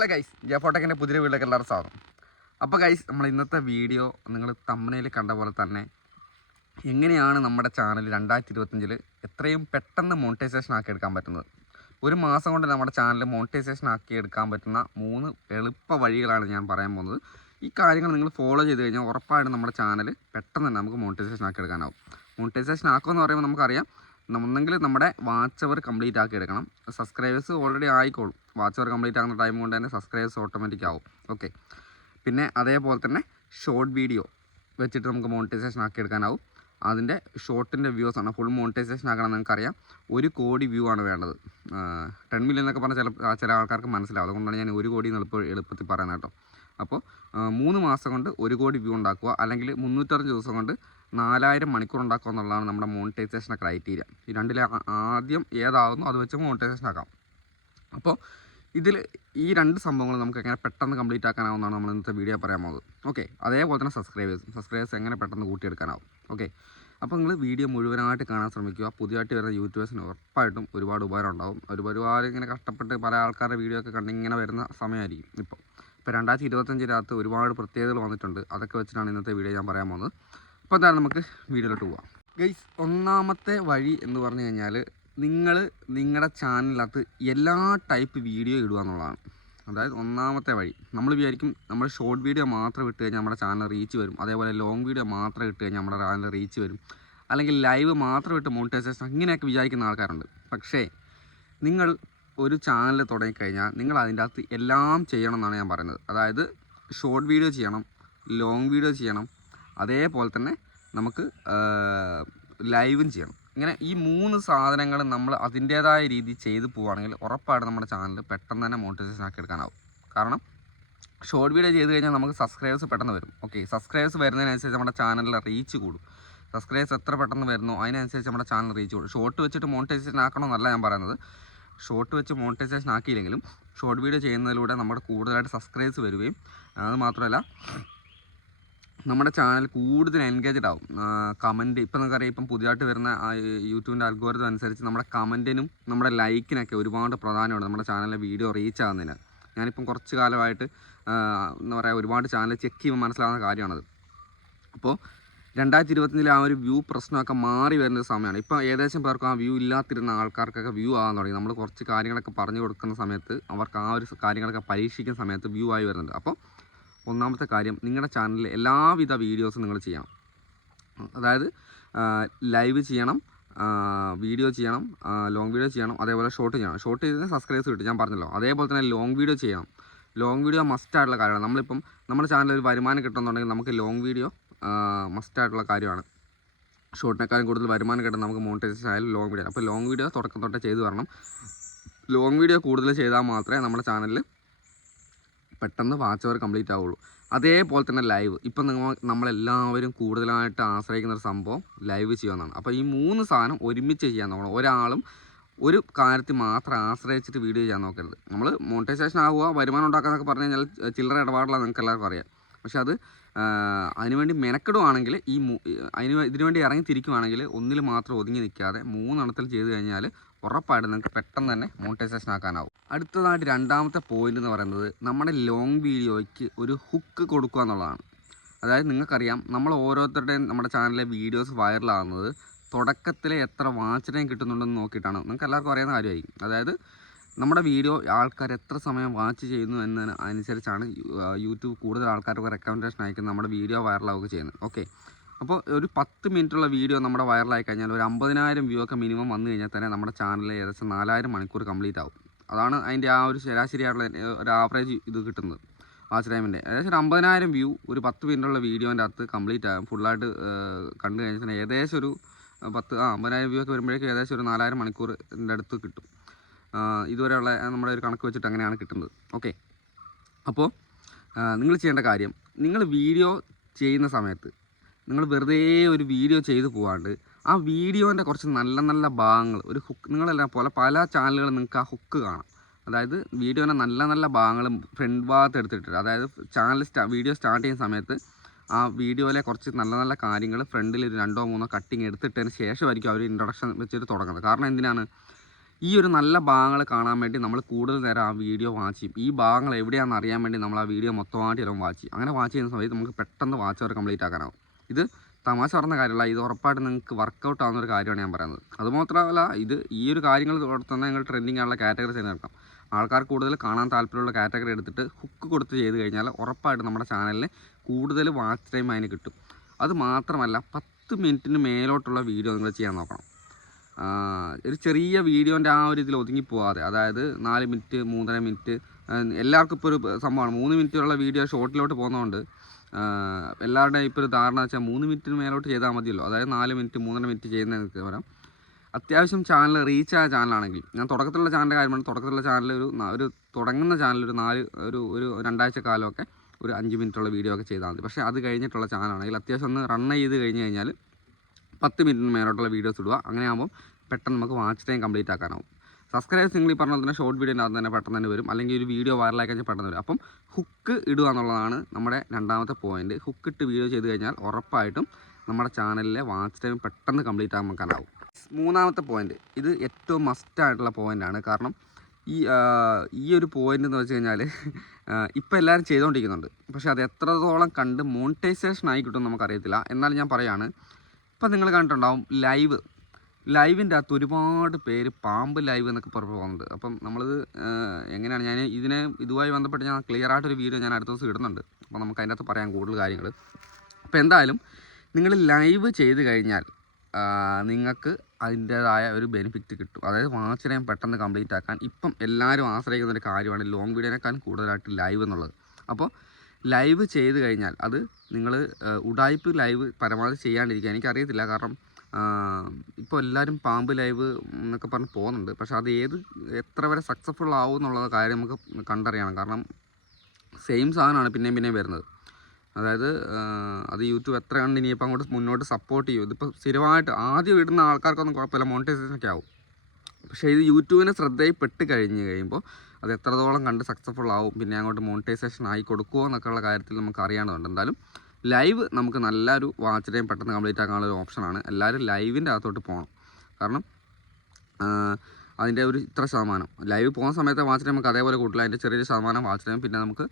Hello guys ജയഫോട്ടക്കിന്റെ പുതിയ വീട്ടിലേക്ക് എല്ലാവരും സ്വാഗതം. അപ്പോൾ ഗൈസ് നമ്മൾ ഇന്നത്തെ വീഡിയോ നിങ്ങൾ തമ്മനയിൽ കണ്ട പോലെ തന്നെ എങ്ങനെയാണ് നമ്മുടെ ചാനൽ രണ്ടായിരത്തി ഇരുപത്തഞ്ചിൽ എത്രയും പെട്ടെന്ന് മോണിറ്റൈസേഷൻ ആക്കി എടുക്കാൻ പറ്റുന്നത്? ഒരു മാസം കൊണ്ട് നമ്മുടെ ചാനൽ മോണിറ്റൈസേഷൻ ആക്കി എടുക്കാൻ പറ്റുന്ന മൂന്ന് എളുപ്പ വഴികളാണ് ഞാൻ പറയാൻ പോകുന്നത്. ഈ കാര്യങ്ങൾ നിങ്ങൾ ഫോളോ ചെയ്ത് കഴിഞ്ഞാൽ ഉറപ്പായിട്ടും നമ്മുടെ ചാനൽ പെട്ടെന്ന് തന്നെ നമുക്ക് മോണിറ്റൈസേഷൻ ആക്കി എടുക്കാനാവും. മോണിറ്റൈസേഷൻ ആക്കുമെന്ന് പറയുമ്പോൾ നമുക്കറിയാം ഒന്നെങ്കിൽ നമ്മുടെ വാച്ച് അവർ കംപ്ലീറ്റ് ആക്കി എടുക്കണം. സബ്സ്ക്രൈബേഴ്സ് ഓൾറെഡി ആയിക്കോളും. വാച്ച് അവർ കംപ്ലീറ്റ് ആകുന്ന ടൈം കൊണ്ട് തന്നെ സബ്സ്ക്രൈബേഴ്സ് ഓട്ടോമാറ്റിക് ആവും. ഓക്കെ പിന്നെ അതേപോലെ തന്നെ ഷോർട്ട് വീഡിയോ വെച്ചിട്ട് നമുക്ക് മോണിറ്റൈസേഷൻ ആക്കി എടുക്കാനാവും. അതിന്റെ ഷോർട്ടിന്റെ വ്യൂസ് ആണ്. ഫുൾ മോണിറ്റൈസേഷൻ ആക്കണം നിങ്ങൾക്കറിയാം. ഒരു കോടി വ്യൂ ആണ് വേണ്ടത്. ടെൻ മില്യൺ എന്നൊക്കെ പറഞ്ഞാൽ ചില ചില ആൾക്കാർക്ക് മനസ്സിലാവും. അതുകൊണ്ടാണ് ഞാൻ ഒരു കോടി എന്ന് എളുപ്പ എളുപ്പത്തിൽ പറയുന്നത് കേട്ടോ. അപ്പോൾ മൂന്ന് മാസം കൊണ്ട് ഒരു കോടി വ്യൂ ഉണ്ടാക്കുക. അല്ലെങ്കിൽ മുന്നൂറ്ററുപത് ദിവസം കൊണ്ട് നാലായിരം മണിക്കൂർ ഉണ്ടാക്കുക എന്നുള്ളതാണ് നമ്മുടെ മോണിറ്റൈസേഷൻ ക്രൈറ്റീരിയ ഈ രണ്ടിലെ ആദ്യം ഏതാവുന്നു അത് വെച്ച് മോണിറ്റൈസേഷൻ ആക്കാം. അപ്പോൾ ഇതിൽ ഈ രണ്ട് സംഭവങ്ങൾ നമുക്ക് എങ്ങനെ പെട്ടെന്ന് കംപ്ലീറ്റ് ആക്കാനാവുന്നതാണ് നമ്മൾ ഇന്നത്തെ വീഡിയോ പറയാൻ പോകുന്നത്. ഓക്കെ അതേപോലെ തന്നെ സബ്സ്ക്രൈബേഴ്സ് സബ്സ്ക്രൈബേഴ്സ് എങ്ങനെ പെട്ടെന്ന് കൂട്ടിയെടുക്കാനാവും. ഓക്കെ അപ്പോൾ നിങ്ങൾ വീഡിയോ മുഴുവനായിട്ട് കാണാൻ ശ്രമിക്കുക. പുതിയതായിട്ട് വരുന്ന യൂട്യൂബേഴ്സിന് ഉറപ്പായിട്ടും ഒരുപാട് ഉപകാരം ഉണ്ടാവും. ഒരു ഒരുപാട് ഇങ്ങനെ കഷ്ടപ്പെട്ട് പല ആൾക്കാരുടെ വീഡിയോ ഒക്കെ കണ്ട് ഇങ്ങനെ വരുന്ന സമയമായിരിക്കും ഇപ്പോൾ ഇപ്പോൾ രണ്ടായിരത്തി ഇരുപത്തഞ്ചിനകത്ത് ഒരുപാട് പ്രത്യേകതകൾ വന്നിട്ടുണ്ട്. അതൊക്കെ വെച്ചിട്ടാണ് ഇന്നത്തെ വീഡിയോ ഞാൻ പറയാൻ പോകുന്നത്. അപ്പോൾ എന്തായാലും നമുക്ക് വീഡിയോയിലോട്ട് പോവാം. ഗൈസ് ഒന്നാമത്തെ വഴി എന്ന് പറഞ്ഞു കഴിഞ്ഞാൽ നിങ്ങൾ നിങ്ങളുടെ ചാനലിനകത്ത് എല്ലാ ടൈപ്പ് വീഡിയോ ഇടുക എന്നുള്ളതാണ്. അതായത് ഒന്നാമത്തെ വഴി. നമ്മൾ വിചാരിക്കും നമ്മൾ ഷോർട്ട് വീഡിയോ മാത്രം ഇട്ട് കഴിഞ്ഞാൽ നമ്മുടെ ചാനൽ റീച്ച് വരും. അതേപോലെ ലോങ് വീഡിയോ മാത്രം ഇട്ട് കഴിഞ്ഞാൽ നമ്മുടെ ചാനൽ റീച്ച് വരും. അല്ലെങ്കിൽ ലൈവ് മാത്രം ഇട്ട് മോണിറ്റൈസേഷൻ അങ്ങനെയൊക്കെ വിചാരിക്കുന്ന ആൾക്കാരുണ്ട്. പക്ഷേ നിങ്ങൾ ഒരു ചാനൽ തുടങ്ങിക്കഴിഞ്ഞാൽ നിങ്ങൾ അതിന്റെ അകത്ത് എല്ലാം ചെയ്യണം എന്നാണ് ഞാൻ പറയുന്നത്. അതായത് ഷോർട്ട് വീഡിയോ ചെയ്യണം ലോങ് വീഡിയോ ചെയ്യണം. അതേപോലെ തന്നെ നമുക്ക് ലൈവും ചെയ്യണം. ഇങ്ങനെ ഈ മൂന്ന് സാധനങ്ങൾ നമ്മൾ അതിന്റേതായ രീതിയിൽ ചെയ്തു പോവുകയാണെങ്കിൽ ഉറപ്പായിട്ടും നമ്മുടെ ചാനൽ പെട്ടെന്ന് തന്നെ മോണിറ്റൈസേഷൻ ആക്കി എടുക്കാനാവും. കാരണം ഷോർട്ട് വീഡിയോ ചെയ്ത് കഴിഞ്ഞാൽ നമുക്ക് സബ്സ്ക്രൈബേഴ്സ് പെട്ടെന്ന് വരും. ഓക്കെ സബ്സ്ക്രൈബേഴ്സ് വരുന്നതിനനുസരിച്ച് നമ്മുടെ ചാനലിലെ റീച്ച് കൂടും. സബ്സ്ക്രൈബേഴ്സ് എത്ര പെട്ടെന്ന് വരുന്നു അതിനനുസരിച്ച് നമ്മുടെ ചാനൽ റീച്ച് കൂടും. ഷോർട്ട് വെച്ചിട്ട് മോണിറ്റൈസേഷൻ ആക്കണമെന്നല്ല ഞാൻ പറയുന്നത്. ഷോർട്ട് വെച്ച് മോണിറ്റൈസേഷൻ ആക്കിയില്ലെങ്കിലും ഷോർട്ട് വീഡിയോ ചെയ്യുന്നതിലൂടെ നമ്മുടെ കൂടുതലായിട്ട് സബ്സ്ക്രൈബേഴ്സ് വരികയും അത് മാത്രമല്ല നമ്മുടെ ചാനൽ കൂടുതൽ എൻഗേജ്ഡ് ആവും. കമന്റ് ഇപ്പം നമുക്കറിയാം ഇപ്പം പുതിയതായിട്ട് വരുന്ന യൂട്യൂബിന്റെ അൽഗോരിതം അനുസരിച്ച് നമ്മുടെ കമന്റിനും നമ്മുടെ ലൈക്കിനൊക്കെ ഒരുപാട് പ്രധാനമാണ് നമ്മുടെ ചാനലിലെ വീഡിയോ റീച്ച് ആകുന്നതിന് ഞാനിപ്പം കുറച്ച് കാലമായിട്ട് എന്താ പറയുക ഒരുപാട് ചാനൽ ചെക്ക് ചെയ്യുമ്പോൾ മനസ്സിലാകുന്ന കാര്യമാണത്. അപ്പോൾ രണ്ടായിരത്തി ഇരുപത്തഞ്ചിലെ ആ ഒരു വ്യൂ പ്രശ്നമൊക്കെ മാറി വരുന്ന സമയമാണ്. ഇപ്പോൾ ഏകദേശം പേർക്ക് ആ വ്യൂ ഇല്ലാത്തിരുന്ന ആൾക്കാർക്കൊക്കെ വ്യൂ ആകാൻ തുടങ്ങി. നമ്മൾ കുറച്ച് കാര്യങ്ങളൊക്കെ പറഞ്ഞു കൊടുക്കുന്ന സമയത്ത് അവർക്ക് ആ ഒരു കാര്യങ്ങളൊക്കെ പരീക്ഷിക്കുന്ന സമയത്ത് വ്യൂ ആയി വരുന്നുണ്ട്. അപ്പോൾ ഒന്നാമത്തെ കാര്യം നിങ്ങളുടെ ചാനലിൽ എല്ലാവിധ വീഡിയോസും നിങ്ങൾ ചെയ്യണം അതായത് ലൈവ് ചെയ്യണം വീഡിയോ ചെയ്യണം ലോങ് വീഡിയോ ചെയ്യണം അതേപോലെ ഷോർട്ട് ചെയ്യണം. ഷോർട്ട് ചെയ്ത് സബ്സ്ക്രൈബ്സ് കിട്ടും. ഞാൻ പറഞ്ഞല്ലോ അതേപോലെ തന്നെ ലോങ് വീഡിയോ ചെയ്യണം ലോങ് വീഡിയോ മസ്റ്റ് ആയിട്ടുള്ള കാര്യമാണ്. നമ്മളിപ്പം നമ്മുടെ ചാനലിൽ ഒരു വരുമാനം കിട്ടുന്നുണ്ടെങ്കിൽ നമുക്ക് ലോങ് വീഡിയോ മസ്റ്റ് ആയിട്ടുള്ള കാര്യമാണ്. ഷോർട്ടിനേക്കാളും കൂടുതൽ വരുമാനം കിട്ടും നമുക്ക് മോണിറ്റൈസേഷൻ ആയാലും ലോങ് വീഡിയോ അപ്പോൾ ലോങ് വീഡിയോ തുടക്കം തൊട്ടേ ചെയ്തു വരണം. ലോങ് വീഡിയോ കൂടുതൽ ചെയ്താൽ മാത്രമേ നമ്മുടെ ചാനലിൽ പെട്ടെന്ന് വാച്ച് അവർ കംപ്ലീറ്റ് ആവുള്ളൂ. അതേപോലെ തന്നെ ലൈവ്. ഇപ്പം നിങ്ങൾ നമ്മളെല്ലാവരും കൂടുതലായിട്ട് ആശ്രയിക്കുന്ന ഒരു സംഭവം ലൈവ് ചെയ്യാമെന്നാണ് അപ്പോൾ ഈ മൂന്ന് സാധനം ഒരുമിച്ച് ചെയ്യാൻ നോക്കണം. ഒരാളും ഒരു കാര്യത്തിൽ മാത്രം ആശ്രയിച്ചിട്ട് വീഡിയോ ചെയ്യാൻ നോക്കരുത്. നമ്മൾ മോണിറ്റൈസേഷൻ ആവുക വരുമാനം ഉണ്ടാക്കാന്നൊക്കെ പറഞ്ഞു കഴിഞ്ഞാൽ ചില്ലറ ഇടപാടുള്ള നിങ്ങൾക്ക് എല്ലാവർക്കും അറിയാം. പക്ഷേ അത് അതിനുവേണ്ടി മെനക്കെടുവാണെങ്കിൽ ഈ അതിന് ഇതിനുവേണ്ടി ഇറങ്ങി തിരിക്കുവാണെങ്കിൽ ഒന്നിൽ മാത്രം ഒതുങ്ങി നിൽക്കാതെ മൂന്നെണ്ണത്തിൽ ചെയ്ത് കഴിഞ്ഞാൽ ഉറപ്പായിട്ടും നിങ്ങൾക്ക് പെട്ടെന്ന് തന്നെ മോണിറ്റൈസേഷൻ ആക്കാനാവും. അടുത്തതായിട്ട് രണ്ടാമത്തെ പോയിന്റ് എന്ന് പറയുന്നത് നമ്മുടെ ലോങ് വീഡിയോയ്ക്ക് ഒരു ഹുക്ക് കൊടുക്കുക എന്നുള്ളതാണ്. അതായത് നിങ്ങൾക്കറിയാം നമ്മൾ ഓരോരുത്തരുടെയും നമ്മുടെ ചാനലിലെ വീഡിയോസ് വൈറലാകുന്നത് തുടക്കത്തിൽ എത്ര വാച്ച് ടൈം കിട്ടുന്നുണ്ടെന്ന് നോക്കിയിട്ടാണ്. നിങ്ങൾക്ക് എല്ലാവർക്കും അറിയാവുന്ന കാര്യമായിരിക്കും. അതായത് നമ്മുടെ വീഡിയോ ആൾക്കാർ എത്ര സമയം വാച്ച് ചെയ്യുന്നു എന്നതിന് അനുസരിച്ചാണ് യൂട്യൂബ് കൂടുതൽ ആൾക്കാർക്ക് റെക്കമെൻഡേഷൻ അയക്കുന്നത്. നമ്മുടെ വീഡിയോ വൈറലാവുക ചെയ്യുന്നത്. ഓക്കെ അപ്പോൾ ഒരു പത്ത് മിനിറ്റുള്ള വീഡിയോ നമ്മുടെ വൈറലായി കഴിഞ്ഞാൽ ഒരു അമ്പതിനായിരം വ്യൂ ഒക്കെ മിനിമം വന്നു കഴിഞ്ഞാൽ തന്നെ നമ്മുടെ ചാനലിൽ ഏകദേശം നാലായിരം മണിക്കൂർ കംപ്ലീറ്റ് ആവും. അതാണ് അതിന്റെ ആ ഒരു ശരാശരിയായിട്ടുള്ള ഒരു ആവറേജ് ഇത് കിട്ടുന്നത് വാച്ച് ടൈമിന്റെ ഏകദേശം ഒരു അമ്പതിനായിരം വ്യൂ ഒരു പത്ത് മിനിറ്റുള്ള വീഡിയോന്റെ അകത്ത് കംപ്ലീറ്റ് ആകും ഫുള്ളായിട്ട് കണ്ടു കഴിഞ്ഞാൽ ഏകദേശം ഒരു പത്ത് ആ അമ്പതിനായിരം വ്യൂ ഒക്കെ വരുമ്പോഴേക്കും ഏകദേശം ഒരു നാലായിരം മണിക്കൂറിന്റെ അടുത്ത് കിട്ടും. ഇതുവരെയുള്ള നമ്മുടെ ഒരു കണക്ക് വെച്ചിട്ട് അങ്ങനെയാണ് കിട്ടുന്നത്. ഓക്കെ അപ്പോൾ നിങ്ങൾ ചെയ്യേണ്ട കാര്യം നിങ്ങൾ വീഡിയോ ചെയ്യുന്ന സമയത്ത് നിങ്ങൾ വെറുതെ ഒരു വീഡിയോ ചെയ്ത് പോകാണ്ട് ആ വീഡിയോന്റെ കുറച്ച് നല്ല നല്ല ഭാഗങ്ങൾ ഒരു ഹുക്ക് നിങ്ങളെല്ലാം പോലെ പല ചാനലുകളും നിങ്ങൾക്ക് ആ ഹുക്ക് കാണാം. അതായത് വീഡിയോന്റെ നല്ല നല്ല ഭാഗങ്ങൾ ഫ്രണ്ട് ഭാഗത്ത് എടുത്തിട്ട് അതായത് ചാനൽ സ്റ്റാ വീഡിയോ സ്റ്റാർട്ട് ചെയ്യുന്ന സമയത്ത് ആ വീഡിയോയിലെ കുറച്ച് നല്ല നല്ല കാര്യങ്ങൾ ഫ്രണ്ടിൽ ഒരു രണ്ടോ മൂന്നോ കട്ടിങ് എടുത്തിട്ടതിന് ശേഷമായിരിക്കും അവർ ഇൻട്രൊഡക്ഷൻ വെച്ചിട്ട് തുടങ്ങുന്നത്. കാരണം എന്തിനാണ്? ഈ ഒരു നല്ല ഭാഗങ്ങൾ കാണാൻ വേണ്ടി നമ്മൾ കൂടുതൽ നേരം ആ വീഡിയോ വാച്ച് ചെയ്യും. ഈ ഭാഗങ്ങൾ എവിടെയാണെന്ന് അറിയാൻ വേണ്ടി നമ്മൾ ആ വീഡിയോ മൊത്തമായിട്ട് എല്ലാം വാച്ച് ചെയ്യും. അങ്ങനെ വാച്ച് ചെയ്യുന്ന സമയത്ത് നമുക്ക് പെട്ടെന്ന് വാച്ച് അവർ കംപ്ലീറ്റ് ആക്കാനാവും. ഇത് തമാശ പറഞ്ഞ കാര്യമല്ല ഇത് ഉറപ്പായിട്ട് നിങ്ങൾക്ക് വർക്കൗട്ട് ആവുന്ന ഒരു കാര്യമാണ് ഞാൻ പറയുന്നത്. അതുമാത്രമല്ല ഇത് ഈ ഒരു കാര്യങ്ങൾ തന്നെ നിങ്ങൾ ട്രെൻഡിങ് ആയുള്ള കാറ്റഗറി തിരഞ്ഞെടുക്കാം. ആൾക്കാർ കൂടുതൽ കാണാൻ താല്പര്യമുള്ള കാറ്റഗറി എടുത്തിട്ട് ഹുക്ക് കൊടുത്ത് ചെയ്ത് കഴിഞ്ഞാൽ ഉറപ്പായിട്ട് നമ്മുടെ ചാനലിന് കൂടുതൽ വാച്ച് ടൈം അതിന് കിട്ടും. അത് മാത്രമല്ല പത്ത് മിനിറ്റിന് മേലോട്ടുള്ള വീഡിയോ നിങ്ങൾ ചെയ്യാൻ നോക്കണം. ഒരു ചെറിയ വീഡിയോന്റെ ആ ഒരു ഇതിൽ ഒതുങ്ങി പോവാതെ അതായത് നാല് മിനിറ്റ് മൂന്നര മിനിറ്റ് എല്ലാവർക്കും ഇപ്പോൾ ഒരു സംഭവമാണ്. മൂന്ന് മിനിറ്റുള്ള വീഡിയോ ഷോർട്ടിലോട്ട് പോകുന്നതുകൊണ്ട് എല്ലാവരുടെയും ഇപ്പോൾ ഒരു ധാരണ വെച്ചാൽ മൂന്ന് മിനിറ്റിന് മേലോട്ട് ചെയ്താൽ മതിയല്ലോ. അതായത് നാല് മിനിറ്റ് മൂന്നര മിനിറ്റ് ചെയ്യുന്നതിന് പകരം. അത്യാവശ്യം ചാനൽ റീച്ച് ആയ ചാനലാണെങ്കിൽ ഞാൻ തുടക്കത്തിലുള്ള ചാനലിന്റെ കാര്യമാണ് തുടക്കത്തിലുള്ള ചാനൽ ഒരു ഒരു തുടങ്ങുന്ന ചാനൽ ഒരു നാല് ഒരു ഒരു രണ്ടാഴ്ച കാലമൊക്കെ ഒരു അഞ്ച് മിനിറ്റുള്ള വീഡിയോ ഒക്കെ ചെയ്താൽ മതി. പക്ഷേ അത് കഴിഞ്ഞിട്ടുള്ള ചാനലാണെങ്കിൽ അത്യാവശ്യം ഒന്ന് റൺ ചെയ്ത് കഴിഞ്ഞ് കഴിഞ്ഞാൽ പത്ത് മിനിറ്റിന് മേലോട്ടുള്ള വീഡിയോസ് ഇടുക. അങ്ങനെ ആകുമ്പോൾ പെട്ടെന്ന് നമുക്ക് വാച്ച് ടൈം കംപ്ലീറ്റ് ആക്കാനാവും. സബ്സ്ക്രൈബേഴ്സ് നിങ്ങൾ ഈ പറഞ്ഞ തന്നെ ഷോർട്ട് വീഡിയോന്റെ അകത്ത് തന്നെ പെട്ടെന്ന് തന്നെ വരും. അല്ലെങ്കിൽ ഒരു വീഡിയോ വൈറലായി കഴിഞ്ഞാൽ പെട്ടെന്ന് വരും. അപ്പം ഹുക്ക് ഇടുക എന്നുള്ളതാണ് നമ്മുടെ രണ്ടാമത്തെ പോയിന്റ് ഹുക്ക് ഇട്ട് വീഡിയോ ചെയ്ത് കഴിഞ്ഞാൽ ഉറപ്പായിട്ടും നമ്മുടെ ചാനലിലെ വാച്ച് ടൈം പെട്ടെന്ന് കംപ്ലീറ്റ് ആക്കാനാവും മൂന്നാമത്തെ പോയിന്റ് ഇത് ഏറ്റവും മസ്റ്റ് ആയിട്ടുള്ള പോയിന്റാണ് കാരണം ഈ ഈ ഒരു പോയിന്റ് എന്ന് വെച്ച് കഴിഞ്ഞാൽ ഇപ്പം എല്ലാവരും ചെയ്തുകൊണ്ടിരിക്കുന്നുണ്ട്. പക്ഷേ അത് എത്രത്തോളം കണ്ട് മോണിറ്റൈസേഷൻ ആയി കിട്ടും നമുക്കറിയത്തില്ല. എന്നാൽ ഞാൻ പറയാണ് ഇപ്പം നിങ്ങൾ കണ്ടിട്ടുണ്ടാവും ലൈവ് ലൈവിന്റെ അകത്ത് ഒരുപാട് പേര് പാമ്പ് ലൈവ് എന്നൊക്കെ പറഞ്ഞു പോകുന്നുണ്ട്. അപ്പം നമ്മളിത് എങ്ങനെയാണ്? ഞാൻ ഇതിനെ ഇതുമായി ബന്ധപ്പെട്ട് ഞാൻ ക്ലിയർ ആയിട്ടൊരു വീഡിയോ ഞാൻ അടുത്ത ദിവസം ഇടുന്നുണ്ട്. അപ്പോൾ നമുക്ക് അതിന്റെ അകത്ത് പറയാം കൂടുതൽ കാര്യങ്ങൾ. അപ്പോൾ എന്തായാലും നിങ്ങൾ ലൈവ് ചെയ്ത് കഴിഞ്ഞാൽ നിങ്ങൾക്ക് അതിന്റേതായ ഒരു ബെനിഫിറ്റ് കിട്ടും. അതായത് വാച്ചിനെയും പെട്ടെന്ന് കംപ്ലീറ്റ് ആക്കാൻ. ഇപ്പം എല്ലാവരും ആശ്രയിക്കുന്ന ഒരു കാര്യമാണ് ലോങ് വീഡിയോനേക്കാൾ കൂടുതലായിട്ട് ലൈവ് എന്നുള്ളത്. അപ്പോൾ ലൈവ് ചെയ്ത് കഴിഞ്ഞാൽ അത് നിങ്ങൾ ഉടായ്പ് ലൈവ് പരമാവധി ചെയ്യാണ്ടിരിക്കുക. എനിക്കറിയത്തില്ല. കാരണം ഇപ്പോൾ എല്ലാവരും പാമ്പ് ലൈവ് എന്നൊക്കെ പറഞ്ഞ് പോകുന്നുണ്ട്. പക്ഷെ അത് ഏത് എത്ര വരെ സക്സസ്ഫുൾ ആവും എന്നുള്ള കാര്യം നമുക്ക് കണ്ടറിയണം. കാരണം സെയിം സാധനമാണ് പിന്നെയും പിന്നെയും വരുന്നത്. അതായത് അത് യൂട്യൂബ് എത്ര കണ്ട് ഇനിയിപ്പോൾ അങ്ങോട്ട് മുന്നോട്ട് സപ്പോർട്ട് ചെയ്യും. ഇതിപ്പോൾ സ്ഥിരമായിട്ട് ആദ്യം ഇടുന്ന ആൾക്കാർക്കൊന്നും കുഴപ്പമില്ല. മോണിറ്റൈസേഷൻ ഒക്കെ ആവും. പക്ഷേ ഇത് യൂട്യൂബിനെ ശ്രദ്ധയിൽപ്പെട്ട് കഴിഞ്ഞ് കഴിയുമ്പോൾ അത് എത്രത്തോളം കണ്ട് സക്സസ്ഫുൾ ആവും പിന്നെ അങ്ങോട്ട് മോണിറ്റൈസേഷൻ ആയി കൊടുക്കുമോ എന്നൊക്കെയുള്ള കാര്യത്തിൽ നമുക്ക് അറിയേണ്ടതുണ്ട്. എന്തായാലും ലൈവ് നമുക്ക് നല്ലൊരു വാച്ച് പെട്ടെന്ന് കംപ്ലീറ്റ് ആക്കാനുള്ള ഓപ്ഷനാണ്. എല്ലാവരും ലൈവിന്റെ അകത്തോട്ട് പോകണം. കാരണം അതിന്റെ ഒരു ഇത്ര ശതമാനം. ലൈവ് പോകുന്ന സമയത്തെ വാച്ച് നമുക്ക് അതേപോലെ കൂട്ടില്ല. അതിന്റെ ചെറിയൊരു ശതമാനം വാച്ച് പിന്നെ നമുക്ക്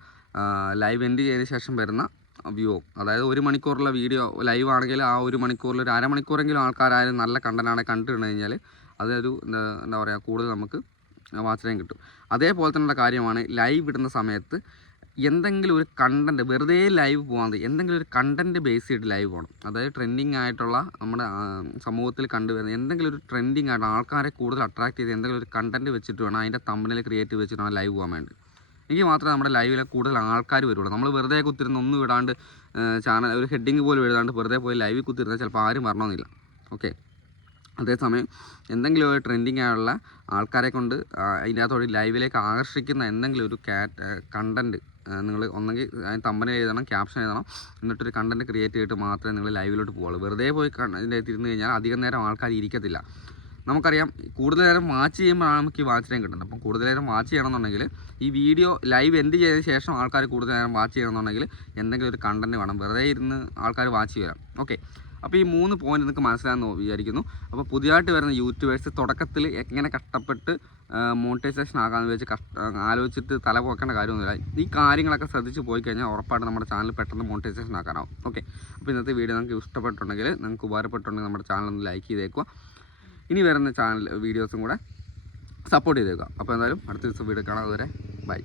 ലൈവ് എൻഡ് ചെയ്തതിന് ശേഷം വരുന്ന വ്യൂ. അതായത് ഒരു മണിക്കൂറുള്ള വീഡിയോ ലൈവ് ആണെങ്കിൽ ആ ഒരു മണിക്കൂറിൽ ഒരു അരമണിക്കൂറെങ്കിലും ആൾക്കാരായാലും നല്ല കണ്ടന്റാണ് കണ്ടു കഴിഞ്ഞാൽ അതൊരു എന്താ പറയുക കൂടുതൽ നമുക്ക് വാച്ച് കിട്ടും. അതേപോലെ തന്നെയുള്ള കാര്യമാണ് ലൈവ് ഇടുന്ന സമയത്ത് എന്തെങ്കിലും ഒരു കണ്ടന്റ് വെറുതെ ലൈവ് പോകാതെ എന്തെങ്കിലും ഒരു കണ്ടന്റ് ബേസ് ചെയ്ത് ലൈവ് പോകണം അതായത് ട്രെൻഡിങ് ആയിട്ടുള്ള നമ്മുടെ സമൂഹത്തിൽ കണ്ടുവരുന്ന എന്തെങ്കിലും ഒരു ട്രെൻഡിങ് ആയിട്ട് ആൾക്കാരെ കൂടുതൽ അട്രാക്ട് ചെയ്ത് എന്തെങ്കിലും ഒരു കണ്ടന്റ് വെച്ചിട്ട് വേണം അതിന്റെ തമ്മിൽ ക്രിയേറ്റ് വെച്ചിട്ട് വേണം ലൈവ് പോകാൻ വേണ്ടി. എങ്കിൽ മാത്രമേ നമ്മുടെ ലൈവിലെ കൂടുതൽ ആൾക്കാർ വരുള്ളൂ. നമ്മൾ വെറുതെ കുത്തിരുന്ന് ഒന്നും ഇടാണ്ട് ചാനൽ ഒരു ഹെഡിങ് പോലും എഴുതാണ്ട് വെറുതെ പോയി ലൈവിൽ കുത്തിരുന്നാൽ ചിലപ്പോൾ ആരും വരണമെന്നില്ല. ഓക്കെ അതേസമയം എന്തെങ്കിലും ഒരു ട്രെൻഡിങ് ആയുള്ള ആൾക്കാരെ കൊണ്ട് അതിന്റെ അകത്തോടെ ലൈവിലേക്ക് ആകർഷിക്കുന്ന എന്തെങ്കിലും ഒരു കാറ്റ് കണ്ടന്റ് നിങ്ങൾ ഒന്നെങ്കിൽ തമ്പന എഴുതണം ക്യാപ്ഷൻ എഴുതണം. എന്നിട്ടൊരു കണ്ടന്റ് ക്രിയേറ്റ് ചെയ്തിട്ട് മാത്രമേ നിങ്ങൾ ലൈവിലോട്ട് പോകുള്ളൂ വെറുതെ പോയി അതിന്റെ അകത്ത് ഇരുന്ന് കഴിഞ്ഞാൽ അധികം നേരം ആൾക്കാർ ഇരിക്കത്തില്ല. നമുക്കറിയാം കൂടുതൽ നേരം വാച്ച് ചെയ്യുമ്പോഴാണ് നമുക്ക് ഈ വാച്ച് ടൈം കിട്ടുന്നത്. അപ്പം കൂടുതൽ നേരം വാച്ച് ചെയ്യണമെന്നുണ്ടെങ്കിൽ ഈ വീഡിയോ ലൈവ് എൻഡ് ചെയ്തതിന് ശേഷം ആൾക്കാർ കൂടുതൽ നേരം വാച്ച് ചെയ്യണമെന്നുണ്ടെങ്കിൽ എന്തെങ്കിലും ഒരു കണ്ടന്റ് വേണം. വെറുതെ ഇരുന്ന് ആൾക്കാർ വാച്ച് ചെയ്യാം ഓക്കെ അപ്പോൾ ഈ മൂന്ന് പോയിന്റ് നിങ്ങൾക്ക് മനസ്സിലാകുന്നു വിചാരിക്കുന്നു. അപ്പോൾ പുതിയതായിട്ട് വരുന്ന യൂട്യൂബേഴ്സ് തുടക്കത്തിൽ എങ്ങനെ കഷ്ടപ്പെട്ട് മോണിറ്റൈസേഷൻ ആകാമെന്ന് വെച്ച് കഷ്ട ആലോചിച്ചിട്ട് തല പോക്കേണ്ട കാര്യമൊന്നുമില്ല. ഈ കാര്യങ്ങളൊക്കെ ശ്രദ്ധിച്ച് പോയി കഴിഞ്ഞാൽ ഉറപ്പായിട്ട് നമ്മുടെ ചാനൽ പെട്ടെന്ന് മോണിറ്റൈസേഷൻ ആക്കാനാവും. ഓക്കെ അപ്പോൾ ഇന്നത്തെ വീഡിയോ നിങ്ങൾക്ക് ഇഷ്ടപ്പെട്ടുണ്ടെങ്കിൽ നിങ്ങൾക്ക് ഉപകാരപ്പെട്ടുണ്ടെങ്കിൽ നമ്മുടെ ചാനൽ ഒന്ന് ലൈക്ക് ചെയ്തേക്കുക. ഇനി വരുന്ന ചാനൽ വീഡിയോസും കൂടെ സപ്പോർട്ട് ചെയ്തേക്കുക. അപ്പോൾ എന്തായാലും അടുത്ത ദിവസം വീഡിയോ കാണാം. അതുവരെ ബൈ